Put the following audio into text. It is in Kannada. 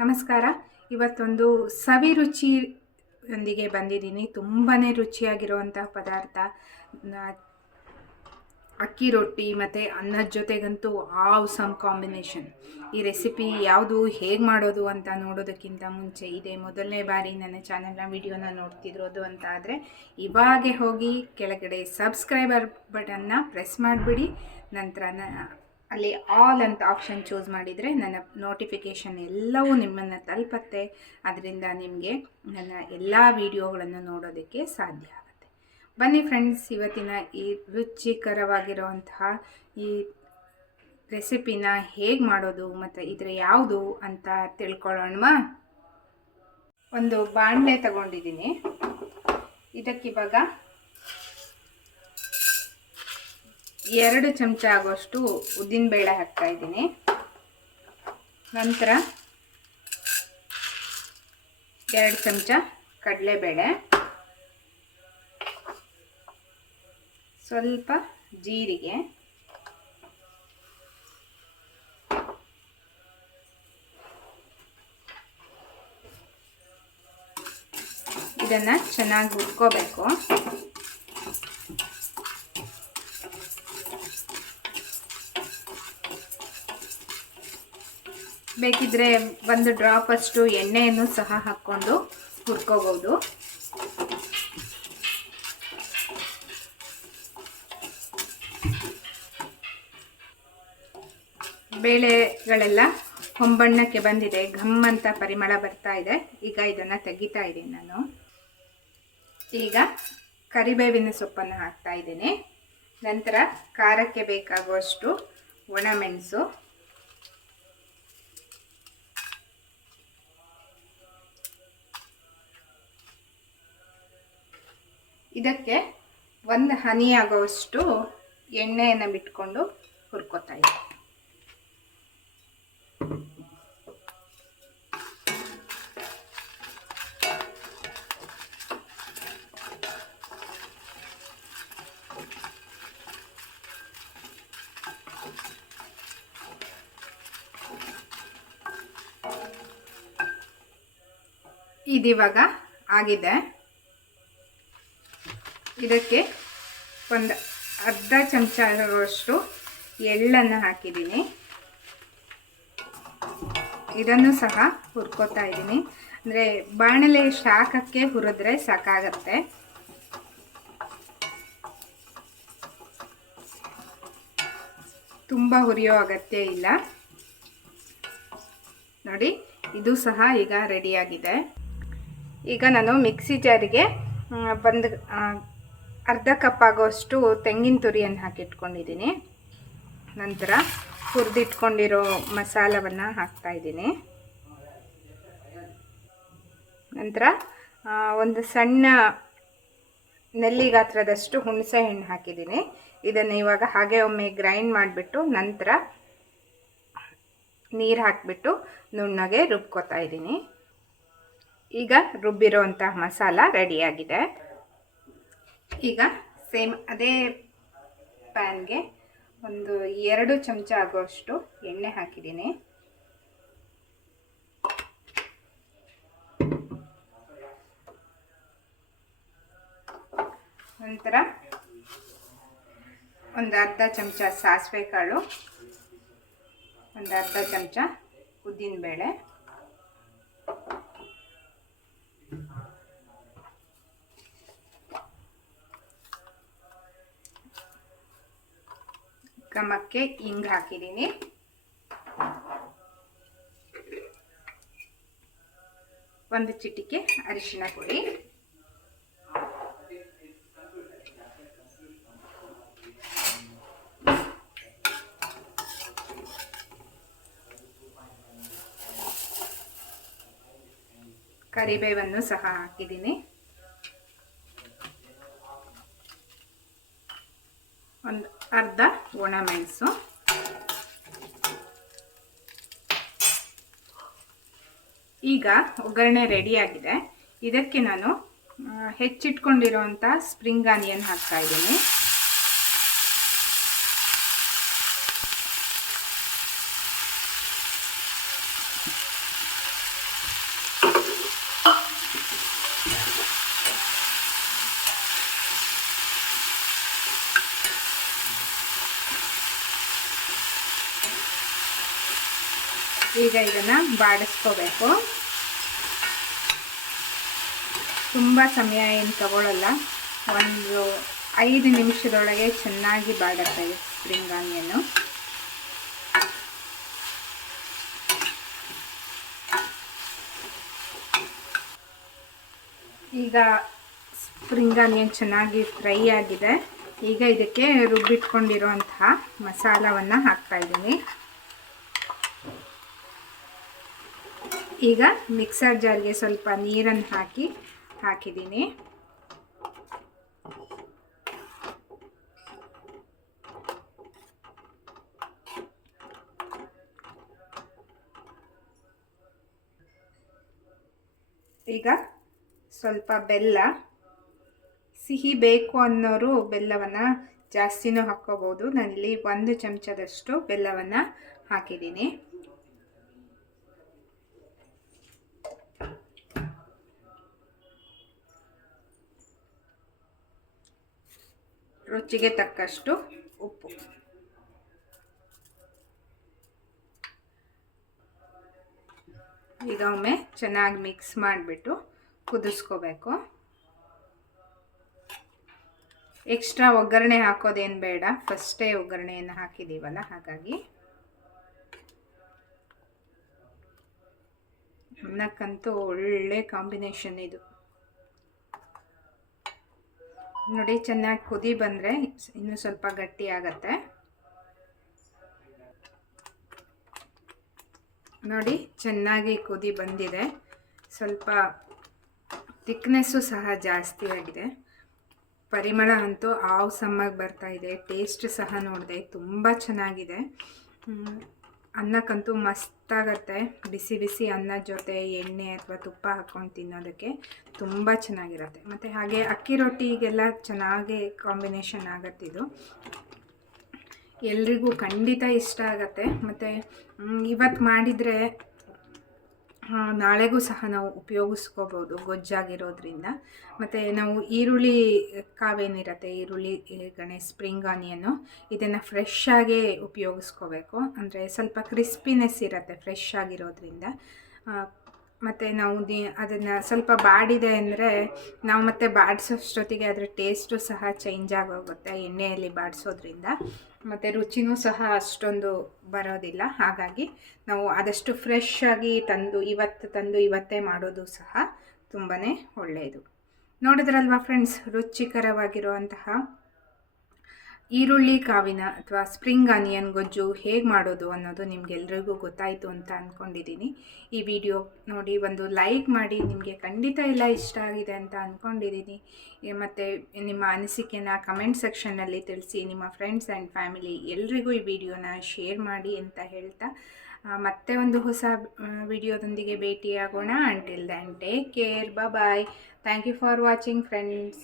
ನಮಸ್ಕಾರ. ಇವತ್ತೊಂದು ಸವಿ ರುಚಿಯೊಂದಿಗೆ ಬಂದಿದ್ದೀನಿ. ತುಂಬಾ ರುಚಿಯಾಗಿರುವಂತಹ ಪದಾರ್ಥ. ಅಕ್ಕಿ ರೊಟ್ಟಿ ಮತ್ತು ಅನ್ನದ ಜೊತೆಗಂತೂ ಆವ್ಸಮ್ ಕಾಂಬಿನೇಷನ್ ಈ ರೆಸಿಪಿ ಯಾವುದು, ಹೇಗೆ ಮಾಡೋದು ಅಂತ ನೋಡೋದಕ್ಕಿಂತ ಮುಂಚೆ ಇದೇ ಮೊದಲನೇ ಬಾರಿ ನನ್ನ ಚಾನಲ್ನ ವಿಡಿಯೋನ ನೋಡ್ತಿರೋದು ಅಂತ ಆದರೆ, ಇವಾಗೆ ಹೋಗಿ ಕೆಳಗಡೆ ಸಬ್ಸ್ಕ್ರೈಬರ್ ಬಟನ್ನ ಪ್ರೆಸ್ ಮಾಡಿಬಿಡಿ. ನಂತರ ಅಲ್ಲಿ ಆಲ್ ಅಂತ ಆಪ್ಷನ್ ಚೂಸ್ ಮಾಡಿದರೆ ನನ್ನ ನೋಟಿಫಿಕೇಷನ್ ಎಲ್ಲವೂ ನಿಮ್ಮನ್ನು ತಲುಪತ್ತೆ. ಅದರಿಂದ ನಿಮಗೆ ನನ್ನ ಎಲ್ಲ ವಿಡಿಯೋಗಳನ್ನು ನೋಡೋದಕ್ಕೆ ಸಾಧ್ಯ ಆಗುತ್ತೆ. ಬನ್ನಿ ಫ್ರೆಂಡ್ಸ್ ಇವತ್ತಿನ ಈ ರುಚಿಕರವಾಗಿರುವಂತಹ ಈ ರೆಸಿಪಿನ ಹೇಗೆ ಮಾಡೋದು ಮತ್ತು ಇದರ ಯಾವುದು ಅಂತ ತಿಳ್ಕೊಳ್ಳೋಣವಾ ಒಂದು ಬಾಣಲೆ ತಗೊಂಡಿದ್ದೀನಿ. ಇದಕ್ಕಿವಾಗ ಎರಡು ಚಮಚ ಆಗುವಷ್ಟು ಉದ್ದಿನಬೇಳೆ ಹಾಕ್ತಾ ಇದ್ದೀನಿ. ನಂತರ ಎರಡು ಚಮಚ ಕಡಲೆಬೇಳೆ. ಸ್ವಲ್ಪ ಜೀರಿಗೆ. ಇದನ್ನು ಚೆನ್ನಾಗಿ ಹುರ್ಕೋಬೇಕು. ಬೇಕಿದ್ರೆ ಒಂದು ಡ್ರಾಪ್ ಅಷ್ಟು ಎಣ್ಣೆಯನ್ನು ಸಹ ಹಾಕ್ಕೊಂಡು ಹುರ್ಕೋಬಹುದು. ಬೇಳೆಗಳೆಲ್ಲ ಹೊಂಬಣ್ಣಕ್ಕೆ ಬಂದಿದೆ, ಘಮ್ ಅಂತ ಪರಿಮಳ ಬರ್ತಾ ಇದೆ. ಈಗ ಇದನ್ನು ತೆಗಿತಾ ಇದ್ದೀನಿ ನಾನು. ಈಗ ಕರಿಬೇವಿನ ಸೊಪ್ಪನ್ನು ಹಾಕ್ತಾ ಇದ್ದೀನಿ. ನಂತರ ಖಾರಕ್ಕೆ ಬೇಕಾಗುವಷ್ಟು ಒಣಮೆಣಸು ಇದಕ್ಕೆ ಒಂದು ಹನಿ ಆಗೋವಷ್ಟು ಎಣ್ಣೆಯನ್ನು ಬಿಟ್ಕೊಂಡು ಹುರ್ಕೋತಾ ಇದ್ದೀನಿ ಇದಿವಾಗ ಆಗಿದೆ. ಇದಕ್ಕೆ ಒಂದು ಅರ್ಧ ಚಮಚ ಆಗುವಷ್ಟು ಎಳ್ಳನ್ನು ಹಾಕಿದ್ದೀನಿ. ಇದನ್ನು ಸಹ ಹುರ್ಕೋತಾ ಇದ್ದೀನಿ. ಅಂದರೆ ಬಾಣಲೆ ಶಾಖಕ್ಕೆ ಹುರಿದ್ರೆ ಸಾಕಾಗತ್ತೆ. ತುಂಬ ಹುರಿಯೋ ಅಗತ್ಯ ಇಲ್ಲ. ನೋಡಿ, ಇದು ಸಹ ಈಗ ರೆಡಿಯಾಗಿದೆ ಈಗ ನಾನು ಮಿಕ್ಸಿ ಜಾರಿಗೆ ಒಂದು ಅರ್ಧ ಕಪ್ ಆಗೋಷ್ಟು ತೆಂಗಿನ ತುರಿಯನ್ನು ಹಾಕಿಟ್ಕೊಂಡಿದ್ದೀನಿ. ನಂತರ ಹುರಿದಿಟ್ಕೊಂಡಿರೋ ಮಸಾಲವನ್ನು ಹಾಕ್ತಾ ಇದ್ದೀನಿ. ನಂತರ ಒಂದು ಸಣ್ಣ ನೆಲ್ಲಿ ಗಾತ್ರದಷ್ಟು ಹುಣಸೆ ಹಣ್ಣು ಹಾಕಿದ್ದೀನಿ. ಇದನ್ನು ಇವಾಗ ಹಾಗೆ ಒಮ್ಮೆ ಗ್ರೈಂಡ್ ಮಾಡಿಬಿಟ್ಟು ನಂತರ ನೀರು ಹಾಕಿಬಿಟ್ಟು ನುಣ್ಣಗೆ ರುಬ್ಕೋತಾ ಇದ್ದೀನಿ. ಈಗ ರುಬ್ಬಿರೋವಂಥ ಮಸಾಲ ರೆಡಿಯಾಗಿದೆ ಈಗ ಸೇಮ್ ಅದೇ ಪ್ಯಾನ್ಗೆ ಒಂದು ಎರಡು ಚಮಚ ಆಗುವಷ್ಟು ಎಣ್ಣೆ ಹಾಕಿದ್ದೀನಿ. ನಂತರ ಒಂದು ಅರ್ಧ ಚಮಚ ಸಾಸಿವೆ ಕಾಳು, ಒಂದು ಅರ್ಧ ಚಮಚ ಉದ್ದಿನಬೇಳೆ. ಗಮಕ್ಕೆ ಹಿಂಗ್ ಹಾಕಿದ್ದೀನಿ ಒಂದು ಚಿಟಿಕೆ ಅರಿಶಿನ ಪುಡಿ ಕರಿಬೇವನ್ನು ಸಹ ಹಾಕಿದ್ದೀನಿ ಒಂದು ಅರ್ಧ ಒಣಮೆಣಸು ಈಗ ಒಗ್ಗರಣೆ ರೆಡಿಯಾಗಿದೆ ಇದಕ್ಕೆ ನಾನು ಹೆಚ್ಚಿಟ್ಕೊಂಡಿರೋಂಥ ಸ್ಪ್ರಿಂಗ್ ಆನಿಯನ್ ಹಾಕ್ತಾ ಇದ್ದೀನಿ. ಈಗ ಇದನ್ನು ಬಾಡಿಸ್ಕೋಬೇಕು. ತುಂಬ ಸಮಯ ಏನು ತಗೊಳ್ಳಲ್ಲ ಒಂದು ಐದು ನಿಮಿಷದೊಳಗೆ ಚೆನ್ನಾಗಿ ಬಾಡುತ್ತೆ ಸ್ಪ್ರಿಂಗ್ ಆನಿಯನ್ನು ಈಗ ಸ್ಪ್ರಿಂಗ್ ಆನಿಯನ್ ಚೆನ್ನಾಗಿ ಫ್ರೈ ಆಗಿದೆ. ಈಗ ಇದಕ್ಕೆ ರುಬ್ಬಿಟ್ಕೊಂಡಿರುವಂತಹ ಮಸಾಲವನ್ನು ಹಾಕ್ತಾ ಇದ್ದೀನಿ. ಈಗ ಮಿಕ್ಸರ್ ಜಾರ್ಗೆ ಸ್ವಲ್ಪ ನೀರನ್ನು ಹಾಕಿ ಹಾಕಿದ್ದೀನಿ. ಈಗ ಸ್ವಲ್ಪ ಬೆಲ್ಲ, ಸಿಹಿ ಬೇಕು ಅನ್ನೋರು ಬೆಲ್ಲವನ್ನು ಜಾಸ್ತಿನೂ ಹಾಕ್ಕೋಬೋದು. ನಾನಿಲ್ಲಿ ಒಂದು ಚಮಚದಷ್ಟು ಬೆಲ್ಲವನ್ನು ಹಾಕಿದ್ದೀನಿ. ರುಚಿಗೆ ತಕ್ಕಷ್ಟು ಉಪ್ಪು. ಈಗ ಒಮ್ಮೆ ಚೆನ್ನಾಗಿ ಮಿಕ್ಸ್ ಮಾಡಿಬಿಟ್ಟು ಕುದಿಸ್ಕೋಬೇಕು. ಎಕ್ಸ್ಟ್ರಾ ಒಗ್ಗರಣೆ ಹಾಕೋದೇನು ಬೇಡ ಫಸ್ಟೇ ಒಗ್ಗರಣೆಯನ್ನು ಹಾಕಿದ್ದೀವಲ್ಲ ಹಾಗಾಗಿ. ಅನ್ನಕ್ಕಂತೂ ಒಳ್ಳೆ ಕಾಂಬಿನೇಷನ್ ಇದು. ನೋಡಿ, ಚೆನ್ನಾಗಿ ಕುದಿ ಬಂದರೆ ಇನ್ನೂ ಸ್ವಲ್ಪ ಗಟ್ಟಿ ಆಗತ್ತೆ. ನೋಡಿ, ಚೆನ್ನಾಗಿ ಕುದಿ ಬಂದಿದೆ. ಸ್ವಲ್ಪ ತಿಕ್ನೆಸ್ಸು ಸಹ ಜಾಸ್ತಿ ಆಗಿದೆ. ಪರಿಮಳ ಅಂತೂ ಆವು ಸಮ್ಮಾಗಿ ಬರ್ತಾ ಇದೆ. ಟೇಸ್ಟ್ ಸಹ ನೋಡಿದೆ, ತುಂಬ ಚೆನ್ನಾಗಿದೆ. ಅನ್ನಕ್ಕಂತೂ ಮಸ್ತಾಗತ್ತೆ. ಬಿಸಿ ಬಿಸಿ ಅನ್ನ ಜೊತೆ ಎಣ್ಣೆ ಅಥವಾ ತುಪ್ಪ ಹಾಕ್ಕೊಂಡು ತಿನ್ನೋದಕ್ಕೆ ತುಂಬ ಚೆನ್ನಾಗಿರುತ್ತೆ. ಮತ್ತು ಹಾಗೆ ಅಕ್ಕಿ ರೊಟ್ಟಿಗೆಲ್ಲ ಚೆನ್ನಾಗಿ ಕಾಂಬಿನೇಷನ್ ಆಗತ್ತಿದು ಎಲ್ರಿಗೂ ಖಂಡಿತ ಇಷ್ಟ ಆಗತ್ತೆ. ಮತ್ತು ಇವತ್ತು ಮಾಡಿದರೆ ನಾಳೆಗೂ ಸಹ ನಾವು ಉಪಯೋಗಿಸ್ಕೋಬೋದು ಗೊಜ್ಜಾಗಿರೋದ್ರಿಂದ. ಮತ್ತು ನಾವು ಈರುಳ್ಳಿ ಕಾವೇನಿರತ್ತೆ, ಈರುಳ್ಳಿ ಗಣೆ ಸ್ಪ್ರಿಂಗ್ ಆನಿಯನ್ನು ಇದನ್ನು ಫ್ರೆಶ್ ಉಪಯೋಗಿಸ್ಕೋಬೇಕು. ಅಂದರೆ ಸ್ವಲ್ಪ ಕ್ರಿಸ್ಪಿನೆಸ್ ಇರುತ್ತೆ ಫ್ರೆಶ್ ಆಗಿರೋದ್ರಿಂದ. ಮತ್ತು ನಾವು ದಿ, ಅದನ್ನು ಸ್ವಲ್ಪ ಬಾಡಿದೆ ಅಂದರೆ ನಾವು ಮತ್ತೆ ಬಾಡಿಸೋಷ್ಟೊತ್ತಿಗೆ ಅದರ ಟೇಸ್ಟು ಸಹ ಚೇಂಜ್ ಆಗೋಗುತ್ತೆ ಎಣ್ಣೆಯಲ್ಲಿ ಬಾಡಿಸೋದ್ರಿಂದ. ಮತ್ತು ರುಚಿನೂ ಸಹ ಅಷ್ಟೊಂದು ಬರೋದಿಲ್ಲ. ಹಾಗಾಗಿ ನಾವು ಆದಷ್ಟು ಫ್ರೆಶ್ ಆಗಿ ತಂದು, ಇವತ್ತು ತಂದು ಇವತ್ತೇ ಮಾಡೋದು ಸಹ ತುಂಬಾ ಒಳ್ಳೆಯದು ನೋಡಿದ್ರಲ್ವಾ ಫ್ರೆಂಡ್ಸ್ ರುಚಿಕರವಾಗಿರುವಂತಹ ಈರುಳ್ಳಿ, ಕಾವಿನ ಅಥವಾ ಸ್ಪ್ರಿಂಗ್ ಆನಿಯನ್ ಗೊಜ್ಜು ಹೇಗೆ ಮಾಡೋದು ಅನ್ನೋದು ನಿಮಗೆಲ್ಲರಿಗೂ ಗೊತ್ತಾಯಿತು ಅಂತ ಅಂದ್ಕೊಂಡಿದ್ದೀನಿ ಈ ವಿಡಿಯೋ ನೋಡಿ ಒಂದು ಲೈಕ್ ಮಾಡಿ, ನಿಮಗೆ ಖಂಡಿತ ಎಲ್ಲ ಇಷ್ಟ ಆಗಿದೆ ಅಂತ ಅಂದ್ಕೊಂಡಿದ್ದೀನಿ ಮತ್ತು ನಿಮ್ಮ ಅನಿಸಿಕೆನ ಕಮೆಂಟ್ ಸೆಕ್ಷನ್ನಲ್ಲಿ ತಿಳಿಸಿ, ನಿಮ್ಮ ಫ್ರೆಂಡ್ಸ್ ಆ್ಯಂಡ್ ಫ್ಯಾಮಿಲಿ ಎಲ್ರಿಗೂ ಈ ವಿಡಿಯೋನ ಶೇರ್ ಮಾಡಿ ಅಂತ ಹೇಳ್ತಾ ಮತ್ತೆ ಒಂದು ಹೊಸ ವಿಡಿಯೋದೊಂದಿಗೆ ಭೇಟಿಯಾಗೋಣ. Until then take care bye thank you for watching friends